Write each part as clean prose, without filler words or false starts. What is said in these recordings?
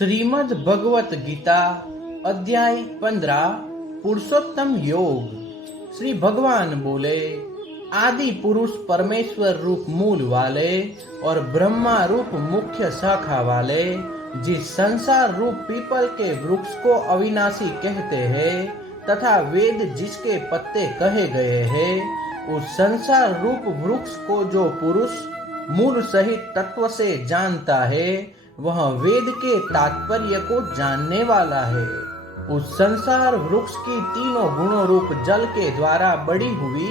श्रीमद् भगवत गीता अध्याय 15 पुरुषोत्तम योग। श्री भगवान बोले, आदि पुरुष परमेश्वर रूप मूल वाले और ब्रह्मा रूप मुख्य शाखा वाले, जिस संसार रूप पीपल के वृक्ष को अविनाशी कहते हैं तथा वेद जिसके पत्ते कहे गए हैं, उस संसार रूप वृक्ष को जो पुरुष मूल सहित तत्व से जानता है, वह वेद के तात्पर्य को जानने वाला है। उस संसार वृक्ष की तीनों गुणों रूप जल के द्वारा बड़ी हुई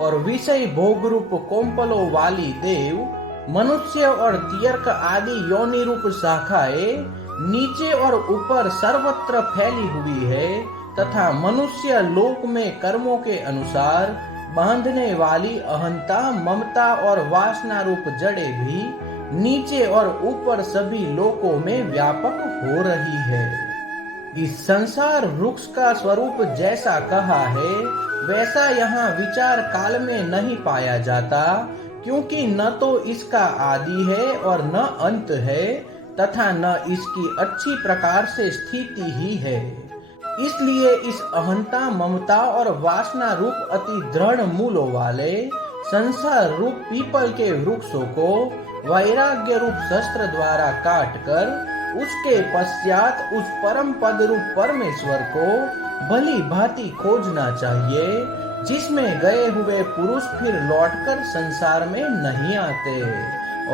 और विषय भोग रूप कोम्पलों वाली देव, मनुष्य और तीर्थ आदि योनि रूप शाखाएं नीचे और ऊपर सर्वत्र फैली हुई है तथा मनुष्य लोक में कर्मों के अनुसार बांधने वाली अहंता, ममता और वासना रूप जड़े भी नीचे और ऊपर सभी लोकों में व्यापक हो रही है। इस संसार वृक्ष का स्वरूप जैसा कहा है वैसा यहाँ विचार काल में नहीं पाया जाता, क्योंकि न तो इसका आदि है और न अंत है तथा न इसकी अच्छी प्रकार से स्थिति ही है। इसलिए इस अहंता, ममता और वासना रूप अति दृढ़ मूलों वाले संसार रूप पीपल के वृक्षों को वैराग्य रूप शस्त्र द्वारा काटकर उसके पश्चात उस परम पद रूप परमेश्वर को भली भांति खोजना चाहिए, जिसमें गए हुए पुरुष फिर लौटकर संसार में नहीं आते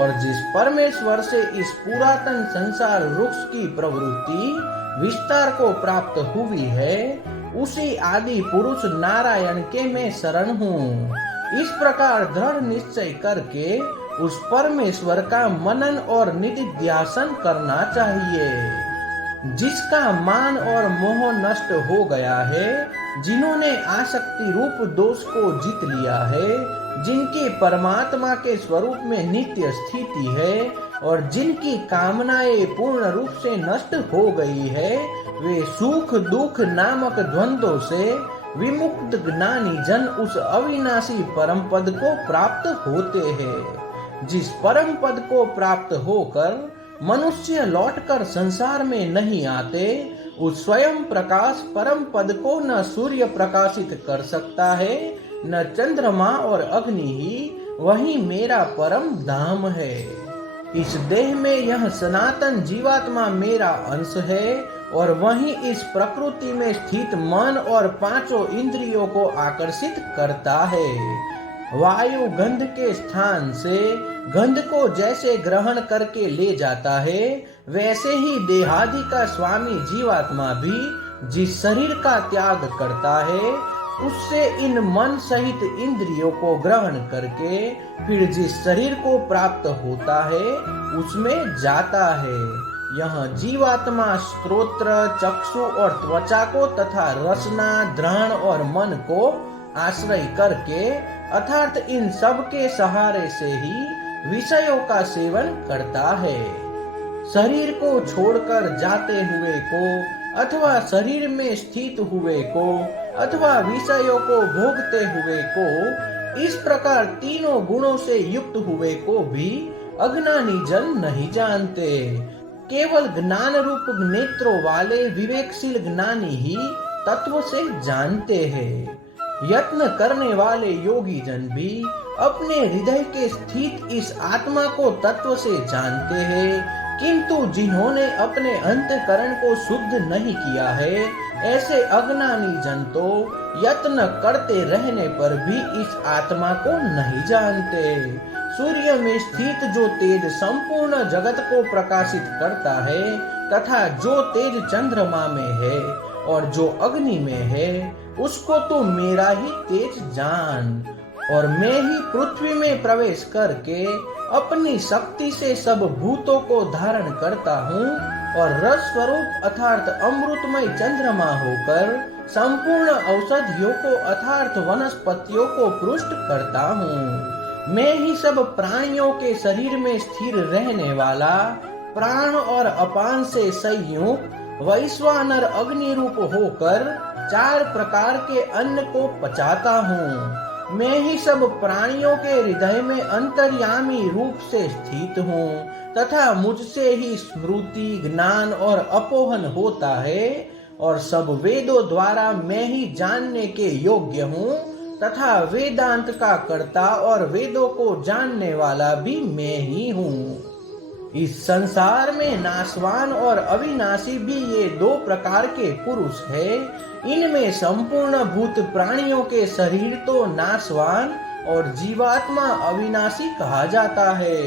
और जिस परमेश्वर से इस पुरातन संसार वृक्ष की प्रवृत्ति विस्तार को प्राप्त हुई है, उसी आदि पुरुष नारायण के मैं शरण हूँ। इस प्रकार दृढ़ निश्चय करके उस परमेश्वर का मनन और निधिध्यासन करना चाहिए, जिसका मान और मोह नष्ट हो गया है, जिन्होंने आसक्ति रूप दोष को जीत लिया है, जिनकी परमात्मा के स्वरूप में नित्य स्थिति है और जिनकी कामनाएं पूर्ण रूप से नष्ट हो गई है, वे सुख दुख नामक द्वंद्वों से विमुक्त ज्ञानी जन उस अविनाशी परम पद को प्राप्त होते हैं। जिस परम पद को प्राप्त होकर मनुष्य लौटकर संसार में नहीं आते, उस स्वयं प्रकाश परम पद को न सूर्य प्रकाशित कर सकता है, न चंद्रमा और अग्नि ही, वही मेरा परम धाम है। इस देह में यह सनातन जीवात्मा मेरा अंश है और वही इस प्रकृति में स्थित मन और पांचों इंद्रियों को आकर्षित करता है। वायु गंध के स्थान से गंध को जैसे ग्रहण करके ले जाता है, वैसे ही देहादि का स्वामी जीवात्मा भी जिस शरीर का त्याग करता है, उससे इन मन सहित इंद्रियों को ग्रहण करके फिर जिस शरीर को प्राप्त होता है उसमें जाता है। यह जीवात्मा श्रोत्र, चक्षु और त्वचा को तथा रसना, घ्राण और मन को आश्रय करके अर्थात इन सब के सहारे से ही विषयों का सेवन करता है। शरीर को छोड़कर जाते हुए को अथवा शरीर में स्थित हुए को अथवा विषयों को भोगते हुए को, इस प्रकार तीनों गुणों से युक्त हुए को भी अज्ञानी जन नहीं जानते। केवल ज्ञान रूप नेत्रों वाले विवेकशील ज्ञानी ही तत्व से जानते हैं। यत्न करने वाले योगी जन भी अपने हृदय के स्थित इस आत्मा को तत्व से जानते हैं, किंतु जिन्होंने अपने अंतःकरण को शुद्ध नहीं किया है, ऐसे अज्ञानी जन तो यत्न करते रहने पर भी इस आत्मा को नहीं जानते। सूर्य में स्थित जो तेज संपूर्ण जगत को प्रकाशित करता है तथा जो तेज चंद्रमा में है और जो अग्नि में है, उसको तो मेरा ही तेज जान। और मैं ही पृथ्वी में प्रवेश करके अपनी शक्ति से सब भूतों को धारण करता हूँ और रस स्वरूप अर्थात अमृतमय चंद्रमा होकर संपूर्ण औषधियों को अर्थात वनस्पतियों को पुष्ट करता हूँ। मैं ही सब प्राणियों के शरीर में स्थिर रहने वाला प्राण और अपान से संयुक्त वैश्वानर अग्नि रूप होकर 4 प्रकार के अन्न को पचाता हूँ। मैं ही सब प्राणियों के हृदय में अंतर्यामी रूप से स्थित हूँ तथा मुझसे ही स्मृति ज्ञान और अपोहन होता है और सब वेदों द्वारा मैं ही जानने के योग्य हूँ तथा वेदांत का कर्ता और वेदों को जानने वाला भी मैं ही हूँ। इस संसार में नाशवान और अविनाशी भी ये दो प्रकार के पुरुष है। इनमें संपूर्ण भूत प्राणियों के शरीर तो नाशवान और जीवात्मा अविनाशी कहा जाता है।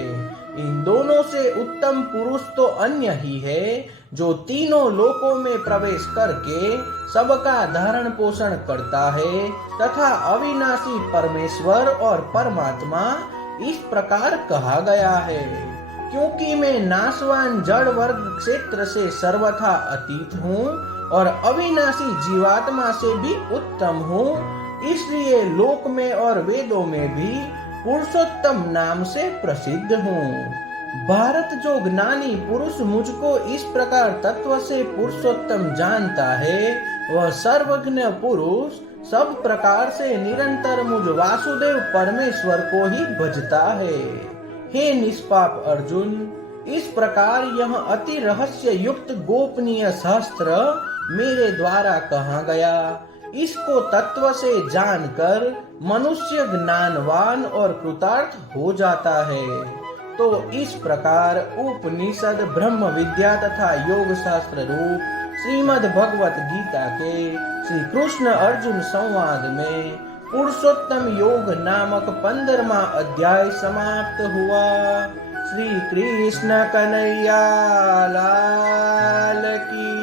इन दोनों से उत्तम पुरुष तो अन्य ही है जो तीनों लोकों में प्रवेश करके सबका धारण पोषण करता है तथा अविनाशी परमेश्वर और परमात्मा इस प्रकार कहा गया है। क्योंकि मैं नाशवान जड़ वर्ग क्षेत्र से सर्वथा अतीत हूँ और अविनाशी जीवात्मा से भी उत्तम हूँ, इसलिए लोक में और वेदों में भी पुरुषोत्तम नाम से प्रसिद्ध हूँ। भारत जो ज्ञानी पुरुष मुझको इस प्रकार तत्व से पुरुषोत्तम जानता है, वह सर्वज्ञ पुरुष सब प्रकार से निरंतर मुझ वासुदेव परमेश्वर को ही भजता है। हे निष्पाप अर्जुन, इस प्रकार यह अति रहस्य युक्त गोपनीय शास्त्र मेरे द्वारा कहा गया। इसको तत्व से जानकर मनुष्य ज्ञानवान और कृतार्थ हो जाता है। तो इस प्रकार उपनिषद ब्रह्म विद्या तथा योग शास्त्र रूप श्रीमद् भगवत गीता के श्री कृष्ण अर्जुन संवाद में पुरुषोत्तम योग नामक 15वां अध्याय समाप्त हुआ। श्री कृष्ण कन्हैया लाल की